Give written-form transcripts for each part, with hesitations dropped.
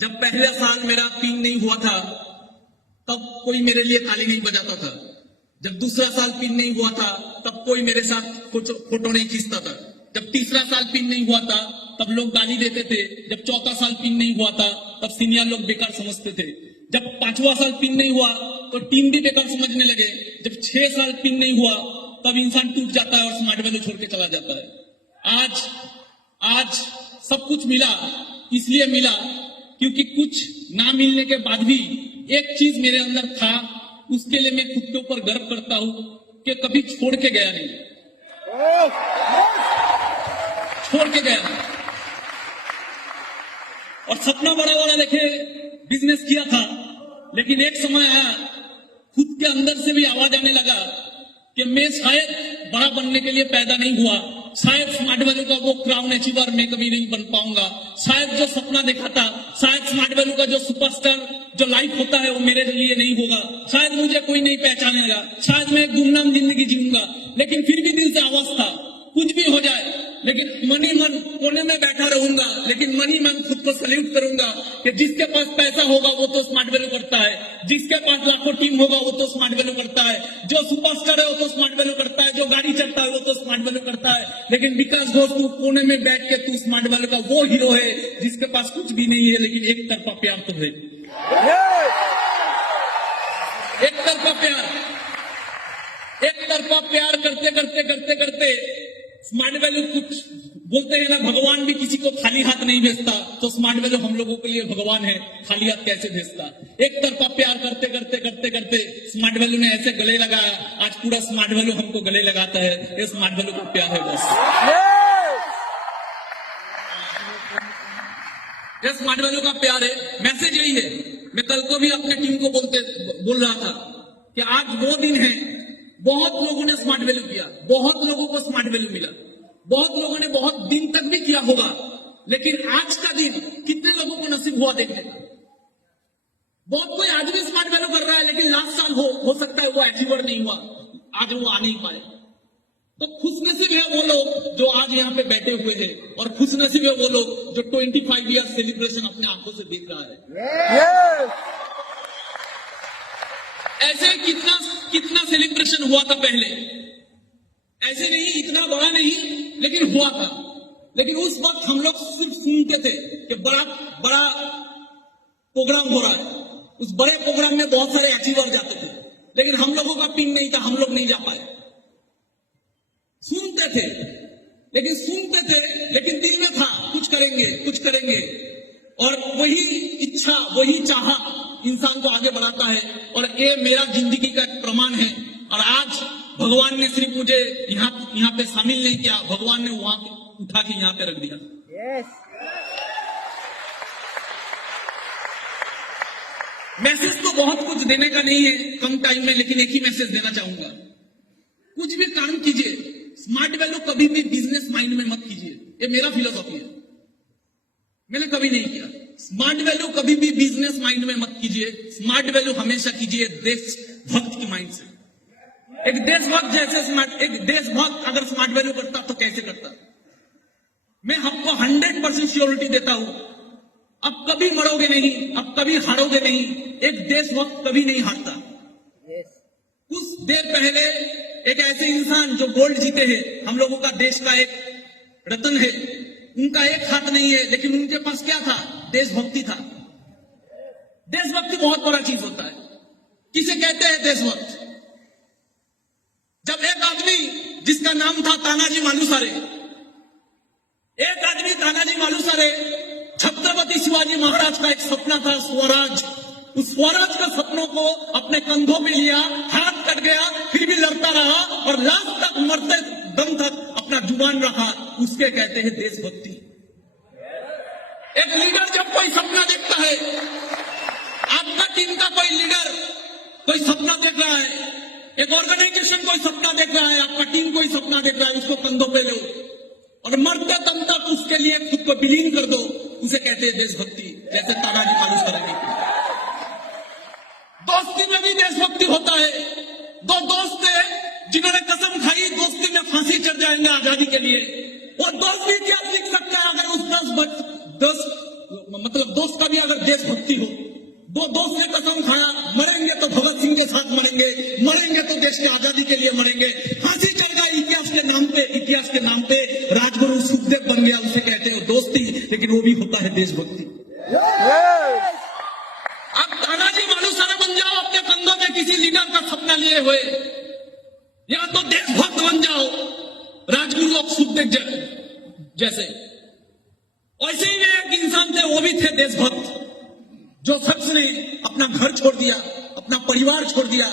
जब पहला साल मेरा पिन नहीं हुआ था तब कोई मेरे लिए ताली नहीं बजाता था। जब दूसरा साल पिन नहीं हुआ था तब कोई मेरे साथ फोटो नहीं खींचता था। जब तीसरा साल पिन नहीं हुआ था तब लोग गाली देते थे। जब चौथा साल पिन नहीं हुआ था तब सीनियर लोग बेकार समझते थे। जब पांचवा साल पिन नहीं हुआ तो टीम भी बेकार समझने लगे। जब 6 साल पिन नहीं हुआ तब इंसान टूट जाता है और स्मार्ट वैल्यू छोड़ के चला जाता है। आज सब कुछ मिला, इसलिए मिला क्योंकि कुछ ना मिलने के बाद भी एक चीज मेरे अंदर था, उसके लिए मैं खुद के ऊपर गर्व करता हूं कि कभी छोड़ के गया नहीं, छोड़ के गया नहीं। और सपना बड़ा बड़ा देखे बिजनेस किया था, लेकिन एक समय आया खुद के अंदर से भी आवाज आने लगा कि मैं शायद बड़ा बनने के लिए पैदा नहीं हुआ, शायद स्मार्ट वैल्यू का वो क्राउन अचीवर मैं कभी नहीं बन पाऊंगा, शायद जो सपना देखा था, शायद स्मार्ट वैल्यू का जो सुपरस्टार जो लाइफ होता है वो मेरे लिए नहीं होगा, शायद मुझे कोई नहीं पहचानेगा, शायद मैं एक गुमनाम जिंदगी जीऊंगा। लेकिन फिर भी दिल से आवाज था कुछ भी हो जाए, लेकिन मनी मन कोने में बैठा रहूंगा, लेकिन मनी मन खुद को सल्यूट करूंगा कि जिसके पास पैसा होगा वो तो स्मार्ट वैल्यू करता है, जिसके पास लाखों टीम होगा वो तो स्मार्ट वैल्यू करता है, जो सुपरस्टार है वो तो स्मार्ट वैल्यू करता है, जो गाड़ी चलता है वो तो स्मार्ट वैल्यू करता है। लेकिन विकास घोष तू कोने में बैठ के तू स्मार्ट वैल्यू का वो हीरो है जिसके पास कुछ भी नहीं है, लेकिन एक तरफा प्यार तो है, एक तरफा प्यार। एक तरफा प्यार करते करते करते करते स्मार्ट वैल्यू कुछ बोलते हैं ना, भगवान भी किसी को खाली हाथ नहीं भेजता, तो स्मार्ट वैल्यू हम लोगों के लिए भगवान है, खाली हाथ कैसे भेजता। एक तरफा प्यार करते करते करते करते स्मार्ट वैल्यू ने ऐसे गले लगाया, आज पूरा स्मार्ट वैल्यू हमको गले लगाता है। ये स्मार्ट वैल्यू का प्यार है बस, ये स्मार्ट वैल्यू का प्यार है। मैसेज यही है। मैं कल को भी अपने टीम को बोल रहा था कि आज वो दिन है, बहुत लोगों ने स्मार्ट वैल्यू किया, बहुत लोगों को स्मार्ट वैल्यू मिला, बहुत लोगों ने बहुत दिन तक भी किया होगा, लेकिन आज का दिन कितने लोगों को नसीब हुआ देखने का। बहुत कोई आज भी स्मार्ट वैल्यू कर रहा है, लेकिन लास्ट साल हो सकता है वो अचीवर नहीं हुआ, आज वो आ नहीं पाए। तो खुशनसीब है वो लोग जो आज यहाँ पे बैठे हुए हैं, और खुशनसीब है वो लोग जो 25 ईयर सेलिब्रेशन अपने आंखों से देख रहा है। ऐसे कितना सेलिब्रेशन हुआ था पहले, ऐसे नहीं, इतना बड़ा नहीं, लेकिन हुआ था। लेकिन उस वक्त हम लोग सिर्फ सुनते थे कि बड़ा बड़ा प्रोग्राम हो रहा है, उस बड़े प्रोग्राम में बहुत सारे अचीवर जाते थे, लेकिन हम लोगों का पिन नहीं था, हम लोग नहीं जा पाए। सुनते थे, लेकिन दिल में था कुछ करेंगे कुछ करेंगे, और वही इच्छा वही चाह इंसान को आगे बढ़ाता है। और ये मेरा जिंदगी का एक प्रमाण है। और आज भगवान ने सिर्फ मुझे यहाँ पे शामिल नहीं किया, भगवान ने वहां उठा के यहाँ पे रख दिया। मैसेज तो बहुत कुछ देने का नहीं है कम टाइम में, लेकिन एक ही मैसेज देना चाहूंगा। कुछ भी काम कीजिए, स्मार्ट वैल्यू कभी भी बिजनेस माइंड में मत कीजिए, ये मेरा फिलोसॉफी है, मैंने कभी नहीं किया। स्मार्ट वैल्यू कभी भी बिजनेस माइंड में मत कीजिए, स्मार्ट वैल्यू हमेशा कीजिए देशभक्त की माइंड से। एक देशभक्त अगर स्मार्ट वैल्यू करता तो कैसे करता? मैं आपको 100% श्योरिटी देता हूं, अब कभी मरोगे नहीं, अब कभी हारोगे नहीं, एक देशभक्त कभी नहीं हारता। कुछ देर पहले एक ऐसे इंसान जो गोल्ड जीते हैं, हम लोगों का देश का एक रत्न है, उनका एक हाथ नहीं है, लेकिन उनके पास क्या था? देशभक्ति था। देशभक्ति बहुत बड़ा चीज होता है। किसे कहते हैं देशभक्त? जब एक आदमी जिसका नाम था तानाजी मालुसरे, एक आदमी तानाजी मालुसरे, छत्रपति शिवाजी महाराज का एक सपना था स्वराज, उस स्वराज का सपनों को अपने कंधों पे लिया, हाथ कट गया, फिर भी लड़ता रहा और लास्ट तक मरते दम तक अपना जुबान रखा, उसके कहते हैं देशभक्ति। एक लीडर जब कोई सपना देखता है, आपका टीम का कोई लीडर कोई सपना देख रहा है, एक ऑर्गेनाइजेशन कोई सपना देख रहा है, आपका टीम कोई सपना देख रहा है, उसको कंधों पे लो और मरते दम तक उसके लिए खुद को विलीन कर दो, उसे कहते हैं देशभक्ति। जैसे तानाजी मालुसरे ने किया। दोस्ती में भी देशभक्ति होता है। दो दोस्त थे जिन्होंने कसम खाई दोस्ती में फांसी चढ़ जाएंगे आजादी के लिए, और दोस्त भी क्या सीख सकता है अगर उस 10 मतलब दोस्त का भी अगर देशभक्ति हो, दो दोस्त ने कसम खाया मरेंगे तो भगत सिंह के साथ मरेंगे, मरेंगे तो देश की आजादी के लिए मरेंगे, फांसी चढ़ गया इतिहास के नाम पे राजगुरु सुखदेव बन गया, उसे कहते हैं दोस्ती, लेकिन वो भी होता है देशभक्ति। अब तानाजी मालूसरे बन जाओ अपने कंधों में किसी लीडर का सपना लिए हुए, या तो देशभक्त बन जाओ राजगुरु और सुखदेव जैसे। वैसे ही एक इंसान थे, वो भी थे देशभक्त, जो शख्स ने अपना घर छोड़ दिया, अपना परिवार छोड़ दिया,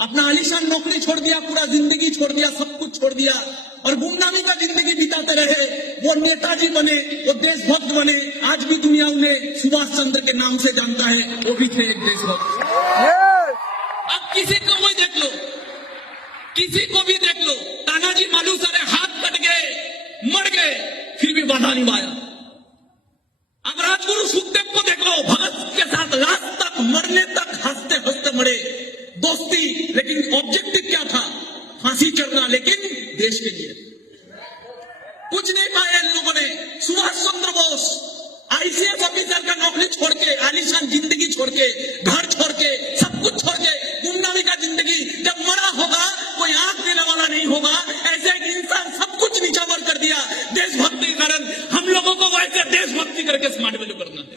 अपना आलीशान नौकरी छोड़ दिया, पूरा जिंदगी छोड़ दिया, सब कुछ छोड़ दिया और गुमनामी का जिंदगी बिताते रहे। वो नेताजी बने, वो देशभक्त बने, आज भी दुनिया उन्हें सुभाष चंद्र के नाम से जानता है, वो भी थे एक देशभक्त। अब किसी को भी देख लो, किसी को भी देख लो, तानाजी मालूसरे हाथ कट गए, मर गए, फिर भी बाधा निभाया। अब राजगुरु सुखदेव को देख लो, भगत के साथ लास्ट तक मरने तक हंसते हंसते मरे, दोस्ती, लेकिन ऑब्जेक्टिव क्या था? फांसी चढ़ना, लेकिन देश के लिए कुछ नहीं पाया इन लोगों ने। सुभाष चंद्र बोस आईसीएस ऑफिसर का नौकरी छोड़ के, आलीशान जिंदगी छोड़ के, घर छोड़ के, सब कुछ छोड़ के, गुमनामी का जिंदगी, जब मरा होगा कोई आंख देने वाला नहीं होगा, ऐसे एक इंसान सब कुछ नीचावर कर दिया देशभक्ति के कारण। हम लोगों को वैसे देशभक्ति करके स्मार्ट वैल्यू करना है।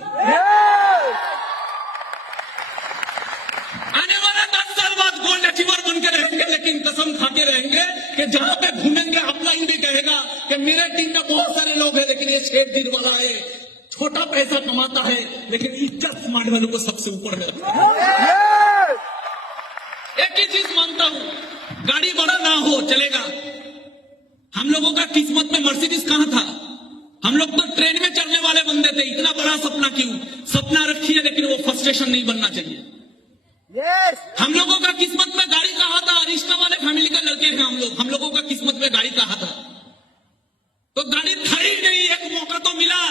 आने वाला 10 साल बाद गोल्ड अचीवर बन के रहेंगे, लेकिन कसम खाते रहेंगे कि जहां पे घूमेंगे अपलाइन भी कहेगा कि मेरे टीम में बहुत सारे लोग हैं, लेकिन ये 6 दिन वाला है, छोटा पैसा कमाता है, लेकिन इज्जत स्मार्ट वैल्यू को सबसे ऊपर में रखता है। एक ही चीज मानता हूं, गाड़ी बड़ा ना हो चलेगा। हम लोगों का किस्मत में मर्सिडीज कहां था? हम लोग तो ट्रेन में चढ़ने वाले बंदे थे। इतना बड़ा सपना क्यों? सपना रखिए, लेकिन वो फ्रस्ट्रेशन नहीं बनना चाहिए। हम लोगों का किस्मत में गाड़ी कहां था? रिश्ता वाले फैमिली का लड़के हैं हम लोगों का किस्मत में गाड़ी कहां था? तो गाड़ी था ही नहीं। एक मौका तो मिला,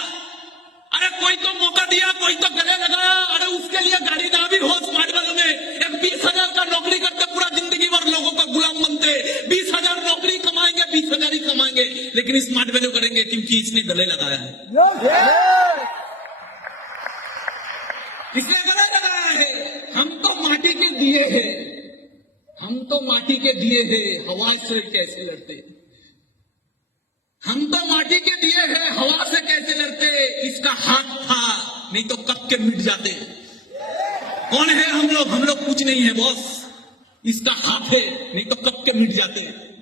अरे कोई तो मौका दिया, कोई तो गले लगाया, अरे उसके लिए गाड़ी ना भी हो स्मार्ट वैल्यू में। एक 20,000 का नौकरी करते पूरा जिंदगी भर लोगों का गुलाम बनते, 20,000 नौकरी कमाएंगे, 20,000 ही कमाएंगे, लेकिन स्मार्ट वैल्यू करेंगे क्योंकि इसने गले लगाया है, इसने गले लगाया है। हम तो माटी के दिए हैं, हम तो माटी के दिए हैं, हवा से कैसे लड़ते? हम तो माटी के दिए हैं, हवा से कैसे लड़ते? इसका हाथ था, नहीं तो कब के मिट जाते। कौन है हम लोग कुछ नहीं है बॉस। इसका हाथ है, नहीं तो कब के मिट जाते।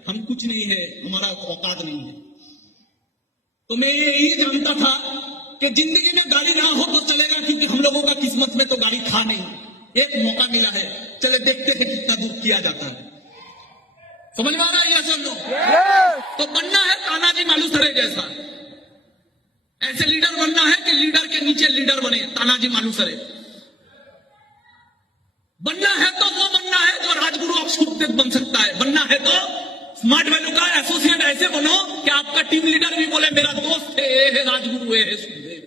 हम कुछ नहीं है, हमारा औकात नहीं है। तो मैं यही जानता था कि जिंदगी में गाड़ी ना हो तो चलेगा, क्योंकि हम लोगों का किस्मत में तो गाड़ी था नहीं। एक मौका मिला है, चले देखते हैं कितना दूर किया जाता है। समझ में आ रहा है या सुन लो? तो बनना है तानाजी मालूसरे जैसा, ऐसे लीडर बनना है कि लीडर के नीचे लीडर बने। तानाजी मालूसरे बनना है तो वो बनना है जो राजगुरु और सुखदेव बन सकता है। बनना है तो स्मार्ट वैल्यू का एसोसिएट ऐसे बनो कि आपका टीम लीडर भी बोले मेरा दोस्त है, ये है राजगुरु, ये है सुखदेव।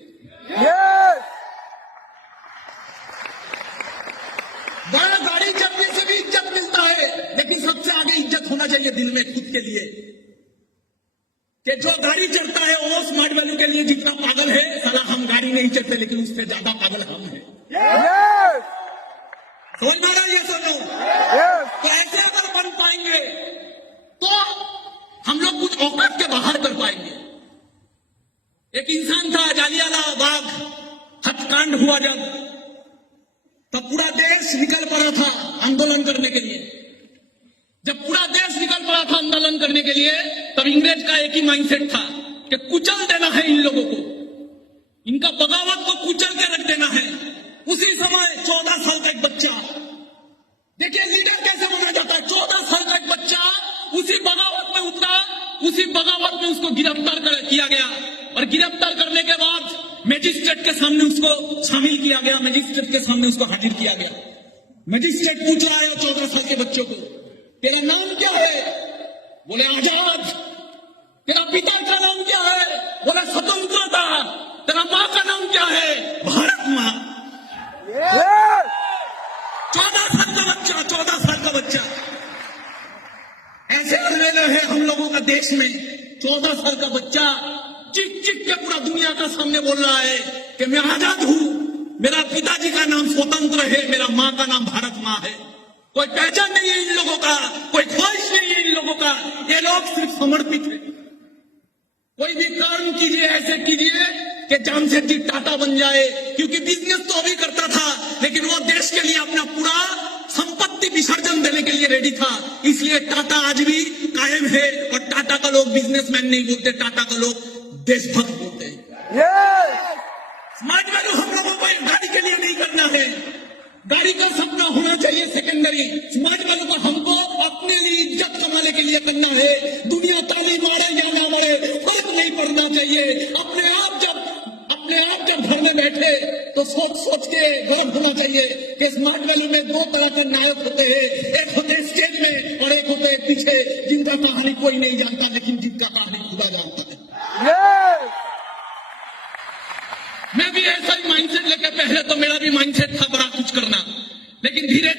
बड़ा गाड़ी चलने से भी इज्जत मिलता है, लेकिन सबसे आगे इज्जत होना चाहिए दिल में खुद के लिए, कि जो गाड़ी चढ़ता है वो स्मार्ट वैल्यू के लिए जितना पागल है, साला हम गाड़ी नहीं चढ़ते, लेकिन उससे ज्यादा पागल हम हैं। समझ में आ रहा है ये सुनो? तो ऐसे अगर बन पाएंगे तो हम लोग कुछ औकात के बाहर कर पाएंगे। एक इंसान था, जालियाला बाग हत्याकांड हुआ तब पूरा देश निकल पड़ा था आंदोलन करने के लिए। जब पूरा देश निकल पड़ा था आंदोलन करने के लिए, तब इंग्रेज का एक ही माइंडसेट था कि कुचल देना है इन लोगों को, इनका बगावत को कुचल के रख देना है। उसी समय 14 साल का एक बच्चा, देखिए लीडर कैसे बना जाता है। 14 साल का एक बच्चा उसी बगावत में उतरा, उसी बगावत में उसको गिरफ्तार किया गया, और गिरफ्तार करने के बाद मजिस्ट्रेट के सामने उसको शामिल किया गया, मजिस्ट्रेट के सामने उसको हाजिर किया गया। मजिस्ट्रेट पूछ रहा है 14 साल के बच्चों को, तेरा नाम क्या है? बोले आजाद। तेरा पिता का नाम क्या है? बोले स्वतंत्रता। तेरा माँ का नाम क्या है? भारत माँ। 14 साल का बच्चा, 14 साल का बच्चा। ऐसे अनवेले है हम लोगों का देश में। 14 साल का बच्चा चिक चिक के पूरा दुनिया का सामने बोल रहा है कि मैं आजाद हूं, मेरा पिताजी का नाम स्वतंत्र है, मेरा मां का नाम भारत मां है। कोई पहचान नहीं है इन लोगों का, कोई ख्वाहिश नहीं है इन लोगों का। ये लोग सिर्फ समर्पित है। कोई भी काम कीजिए, ऐसे कीजिए कि जामशेदजी टाटा बन जाए, क्योंकि बिजनेस तो अभी करता था, लेकिन वो देश के लिए अपना पूरा संपत्ति विसर्जन देने के लिए रेडी था। इसलिए टाटा आज भी कायम है। और टाटा का लोग बिजनेसमैन नहीं बोलते, टाटा का लोग देशभक्त बोलते हैं। स्मार्ट वैल्यू हम लोगों को गाड़ी के लिए नहीं करना है, गाड़ी का सपना होना चाहिए सेकेंडरी। स्मार्ट वैल्यू को हमको अपने लिए इज्जत कमाने के लिए करना है। दुनिया ताली मारे या ना मारे फर्क नहीं पड़ना चाहिए। अपने आप जब घर में बैठे तो सोच के गौर होना चाहिए कि स्मार्ट वैल्यू में दो तरह के नायक होते हैं। एक होते स्टेज में और एक होते पीछे, जिनका कहानी कोई नहीं जानता, लेकिन जिनका कहानी खुदा जानता है। मैं भी ऐसा ही माइंडसेट लेके, पहले तो मेरा भी माइंडसेट था बड़ा कुछ करना, लेकिन धीरे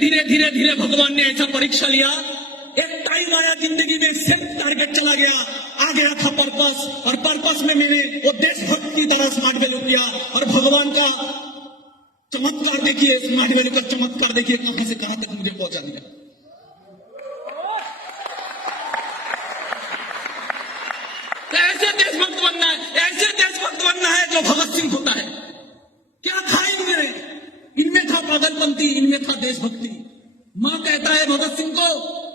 धीरे भगवान ने ऐसा परीक्षा लिया। एक टाइम आया जिंदगी में, सेल्फ टारगेट चला गया, आ गया था पर्पस, और पर्पस में मैंने वो देशभक्त की तरह स्मार्ट वैल्यू किया। और भगवान का चमत्कार देखिए, स्मार्ट वैल्यू का चमत्कार देखिए, कहां से कहां तक मुझे पहुंचा दिया। ऐसे देशभक्त बनना है, ऐसे देशभक्त बनना है जो भगत सिंह होता है। क्या था इनमें था पागलपंती, इनमें था देशभक्ति। मां कहता है भगत सिंह को,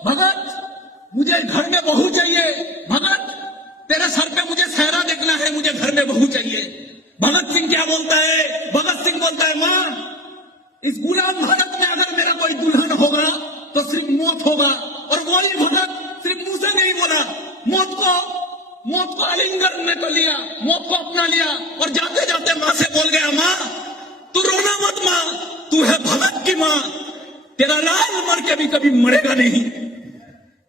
भगत मुझे घर में बहू चाहिए, भगत तेरे सर पे मुझे सहरा देखना है, मुझे घर में बहू चाहिए। भगत सिंह क्या बोलता है? भगत सिंह बोलता है, मां इस गुलाम भारत में अगर मेरा कोई दुल्हन होगा तो सिर्फ मौत होगा। और वही भगत सिर्फ मुंह से नहीं बोला, मौत को आलिंगन में तो लिया, मौत को अपना लिया, और जाते जाते मां से बोल गया, मां तू रोना मत, मां तू है भगत की मां, तेरा लाल मर के भी कभी मरेगा नहीं।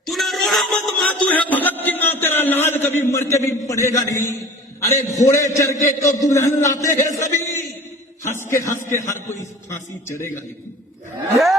तू ना रोना मत मां, तू है भगत की मां, तेरा लाल कभी मर के भी पड़ेगा नहीं। अरे घोड़े चढ़ के तो दुल्हन लाते हैं सभी, हंस के हर कोई फांसी चढ़ेगा नहीं।